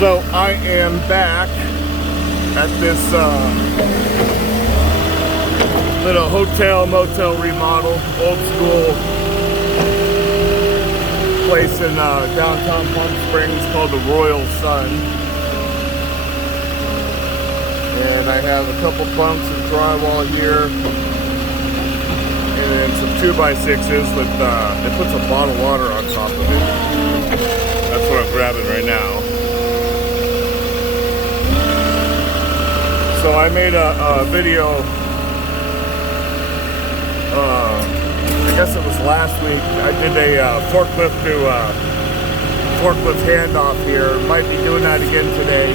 So I am back at this little hotel motel remodel, old school place in downtown Palm Springs called the Royal Sun. And I have a couple bunks of drywall here, and then some 2x6s with it puts a bottle of water on top of it. That's what I'm grabbing right now. So I made a video, I guess it was last week. I did a forklift handoff here. Might be doing that again today.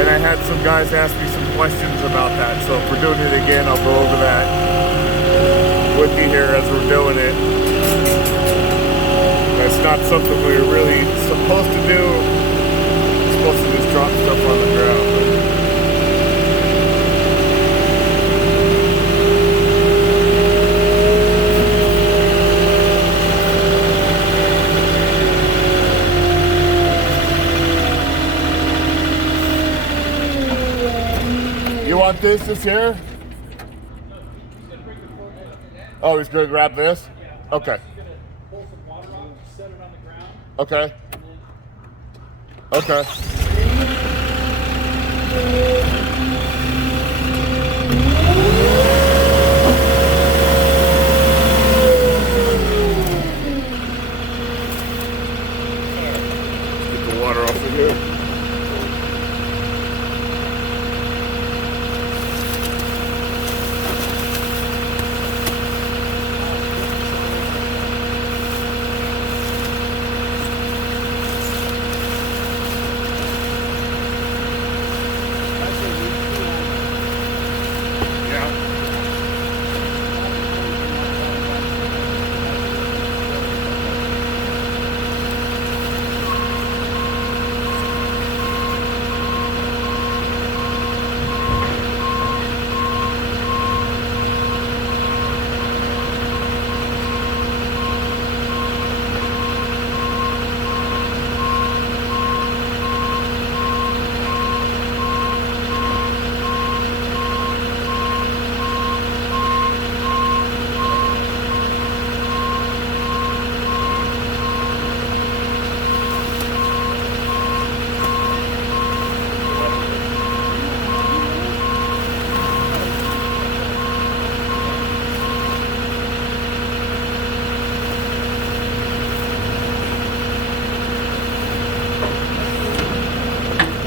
And I had some guys ask me some questions about that. So if we're doing it again, I'll go over that with you here as we're doing it. That's not something we were really supposed to do. We're supposed to just drop stuff on the ground. You want this here? Oh, he's gonna grab this? Okay. Okay. Okay. Get the water off of here.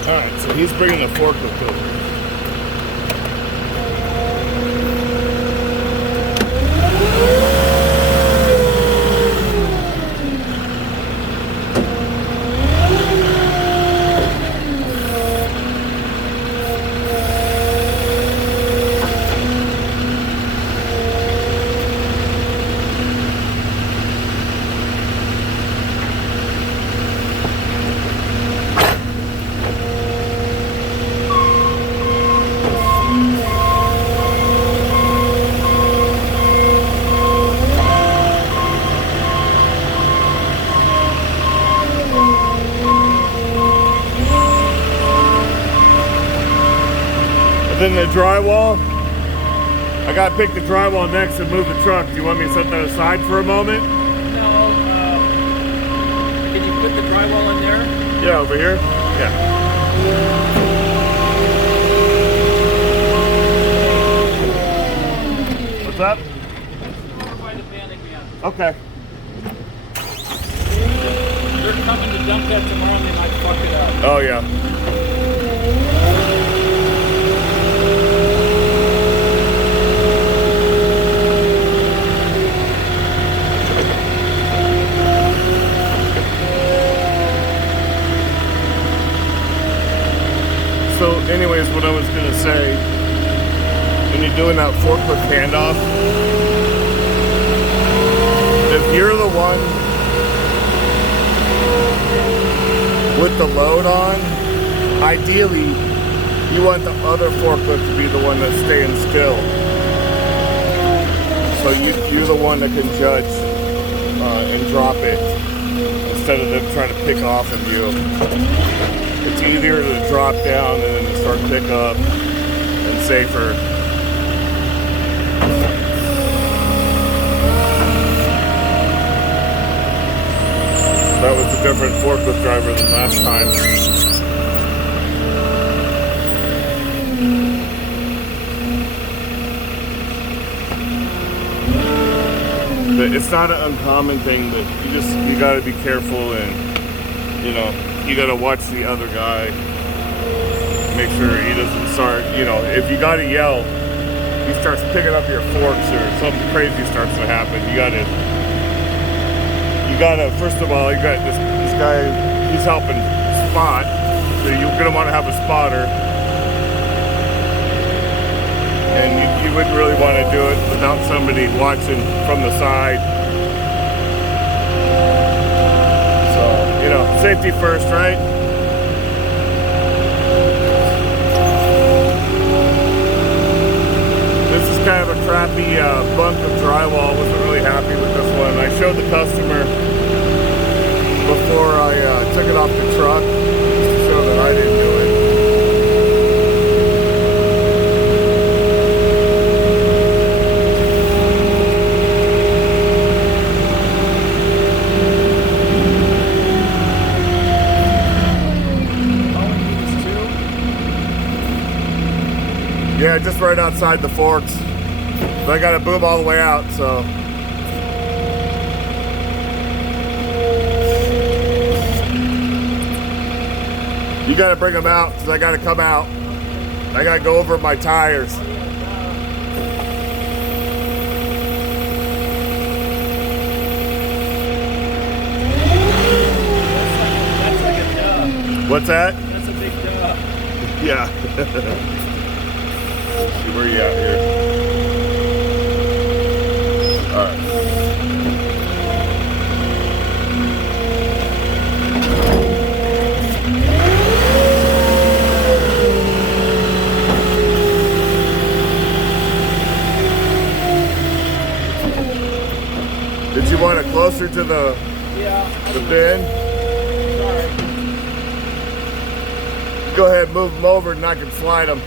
Alright, so he's bringing the forklift over. Then the drywall, I gotta pick the drywall next and move the truck. Do you want me to set that aside for a moment? No, can you put the drywall in there? Yeah, over here? Yeah. What's up? Over by the van again. Okay. They're coming to dump that tomorrow and they might fuck it up. Oh yeah. So anyways, what I was going to say, when you're doing that forklift handoff, if you're the one with the load on, ideally you want the other forklift to be the one that's staying still. So you're the one that can judge and drop it. instead of them trying to pick off of you. It's easier to drop down and then to start pick up and safer. That was a different forklift driver than last time. But it's not an uncommon thing, but you gotta be careful, and you gotta watch the other guy. Make sure he doesn't start, if you gotta yell, he starts picking up your forks or something crazy starts to happen. You gotta, first of all, you got this guy, he's helping spot, so you're gonna want to have a spotter, and you wouldn't really want to do it without somebody watching from the side. So, safety first, right? This is kind of a crappy bunk of drywall. Wasn't really happy with this one. I showed the customer before I took it off the truck just to show that I didn't do it. Yeah, just right outside the forks. But I got a boom all the way out, so. You gotta bring them out, because I gotta come out. I gotta go over my tires. That's like a duh. What's that? That's a big duh. Yeah. Let's see, where you at here? Alright. Did you want it closer to the bin? Sorry. Go ahead, move them over and I can slide them.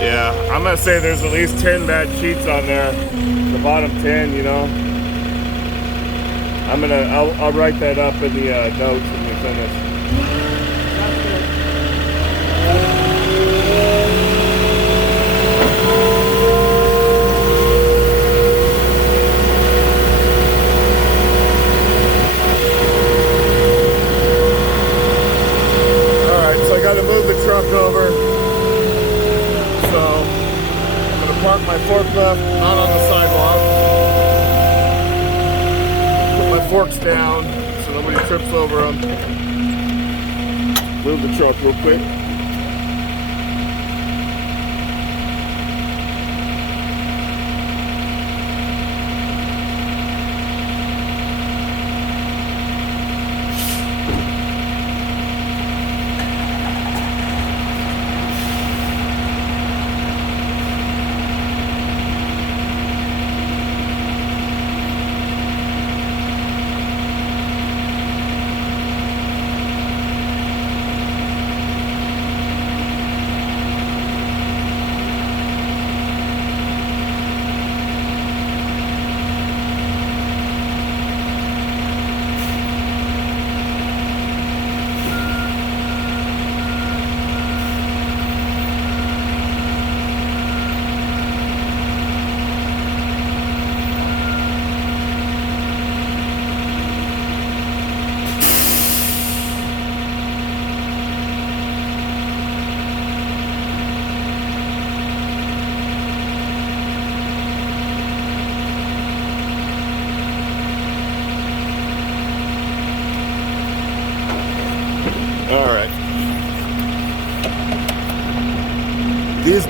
Yeah, I'm gonna say there's at least 10 bad sheets on there. The bottom 10, I'll write that up in the notes when we finish. Alright, so I gotta move the truck over. So, I'm going to park my forklift not on the sidewalk. Put my forks down so nobody trips over them. Move the truck real quick.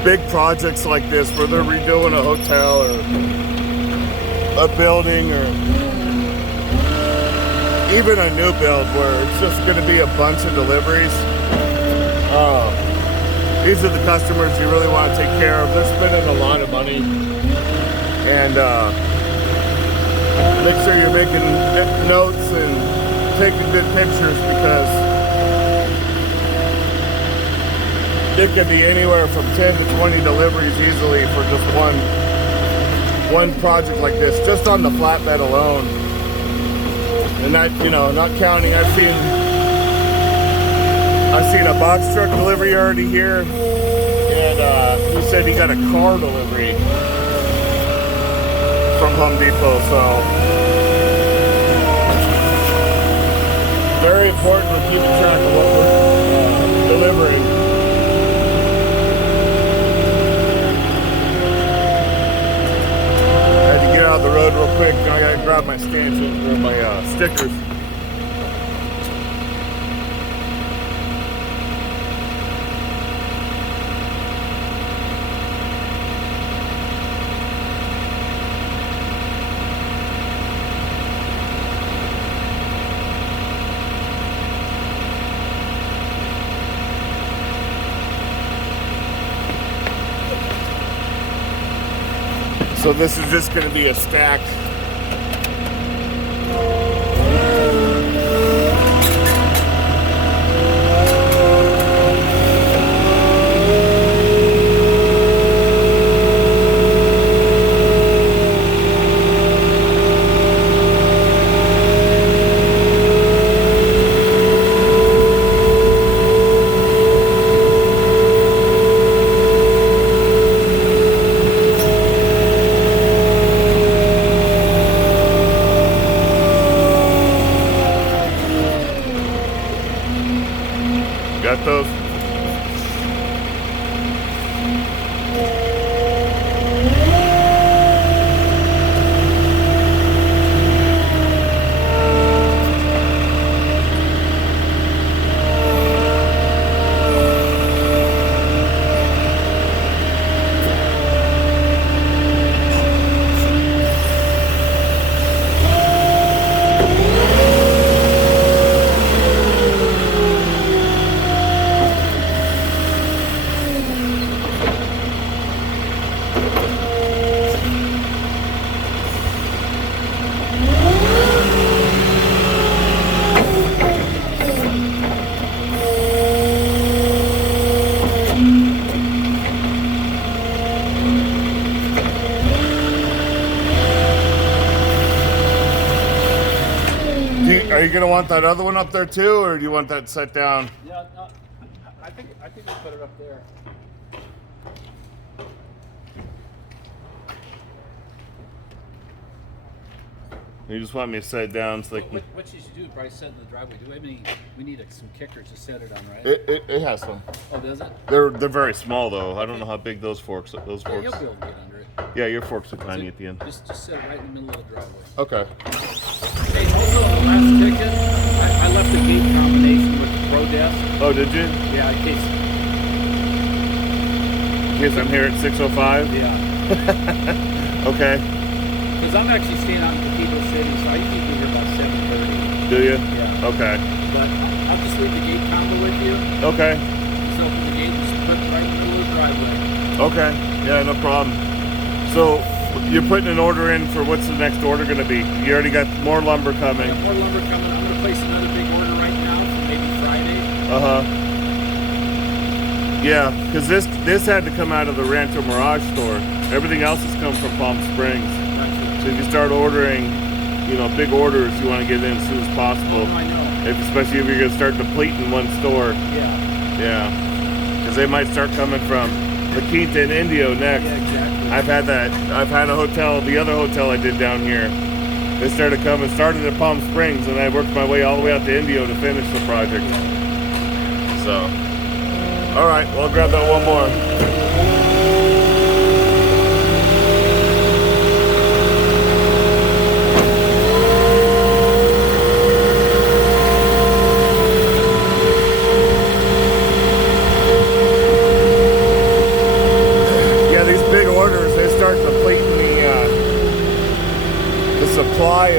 big projects like this where they're redoing a hotel or a building or even a new build where it's just going to be a bunch of deliveries. These are the customers you really want to take care of. They're spending a lot of money, and make sure you're making notes and taking good pictures, because it can be anywhere from 10 to 20 deliveries easily for just one project like this, just on the flatbed alone. And that, you know, not counting, I've seen a box truck delivery already here, and he said he got a car delivery from Home Depot. So very important for keeping track of what we're delivering. I had to get out of the road real quick. I gotta grab my stanchions or my stickers. So this is just going to be a stack. Got those? Are you gonna want that other one up there too, or do you want that set down? Yeah, no, I think we'll put it up there. You just want me to set it down so like. What you should do is probably set in the driveway. Do we have any? We need some kickers to set it on, right? It has some. Oh, does it? They're very small though. I don't know how big those forks. Yeah, you'll be able to get under it. Yeah, your forks are tiny at the end. Just set it right in the middle of the driveway. Okay. Hey, also on the last ticket, I left the gate combination with the Pro Desk. Oh, did you? Yeah, in case. I'm here at 6:05. Yeah. Okay. Because I'm actually staying out in Cathedral City, so I usually be here about 7:30. Do you? Yeah. Okay. But I'll just leave the gate combo with you. Okay. Just open the gate and just put it right in the middle of the driveway. Okay. Yeah, no problem. So you're putting an order in for what's the next order going to be? You already got more lumber coming. Yeah, more lumber coming. I'm going to place another big order right now for maybe Friday. Yeah, because this had to come out of the Rancho Mirage store. Everything else has come from Palm Springs. Gotcha. So if you start ordering, you know, big orders, you want to get in as soon as possible. Oh, I know. Especially if you're going to start depleting one store. Yeah. Yeah. Because they might start coming from La Quinta and Indio next. Yeah, exactly. I've had that. I've had a hotel, the other hotel I did down here. They started at Palm Springs, and I worked my way all the way out to Indio to finish the project. So, all right, well, I'll grab that one more.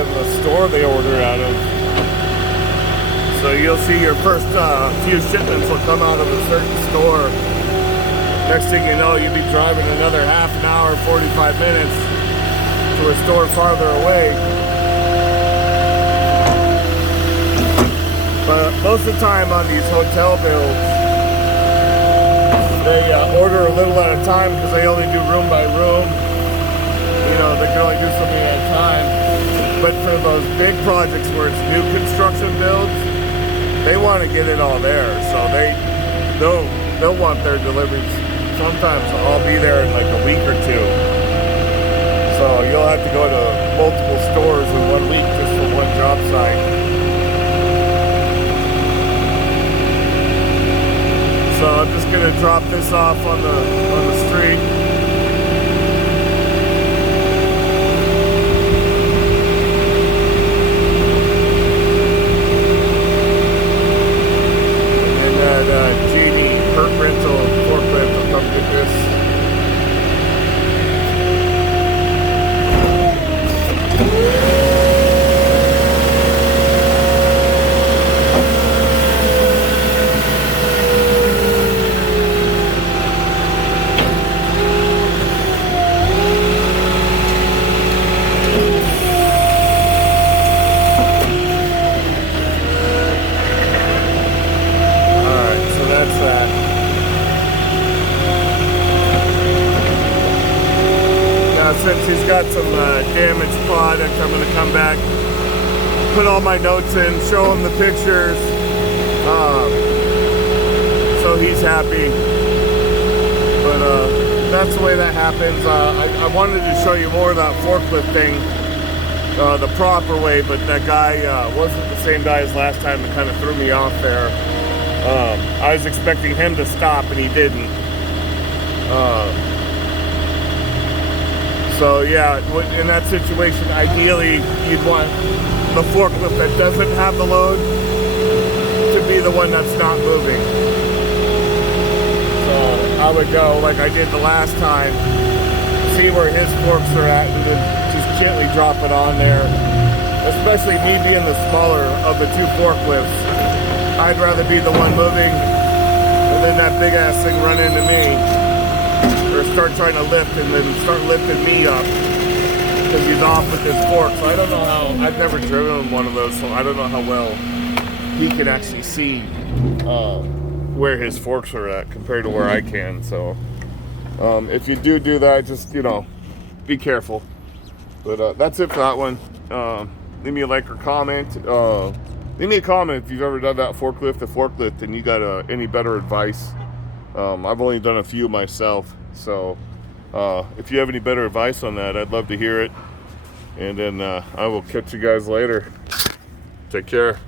on the store they order out of. So you'll see your first few shipments will come out of a certain store. Next thing you know, you'll be driving another half an hour, 45 minutes to a store farther away. But most of the time on these hotel builds, they order a little at a time because they only do room by room. You know, they can only do something at a time. But for those big projects where it's new construction builds, they want to get it all there. So they'll want their deliveries. Sometimes I'll be there in like a week or two. So you'll have to go to multiple stores in 1 week just for one job site. So I'm just gonna drop this off on the street. And that GD Kurt rental forklift will come get this. Since he's got some damaged product, I'm going to come back, put all my notes in, show him the pictures, so he's happy. But that's the way that happens. I wanted to show you more of that forklift thing the proper way, but that guy wasn't the same guy as last time. It kind of threw me off there. I was expecting him to stop, and he didn't. So yeah, in that situation, ideally you'd want the forklift that doesn't have the load to be the one that's not moving. So I would go like I did the last time, see where his forks are at, and then just gently drop it on there. Especially me being the smaller of the two forklifts, I'd rather be the one moving and then that big ass thing run into me. Or start trying to lift and then start lifting me up because he's off with his fork. So I don't know how, I've never driven one of those, so I don't know how well he can actually see where his forks are at compared to where I can. So if you do that, just, you know, be careful. But that's it for that one. Leave me a like or comment. Leave me a comment if you've ever done that forklift, and you got any better advice. I've only done a few myself. So if you have any better advice on that, I'd love to hear it. And then I will catch you guys later. Take care.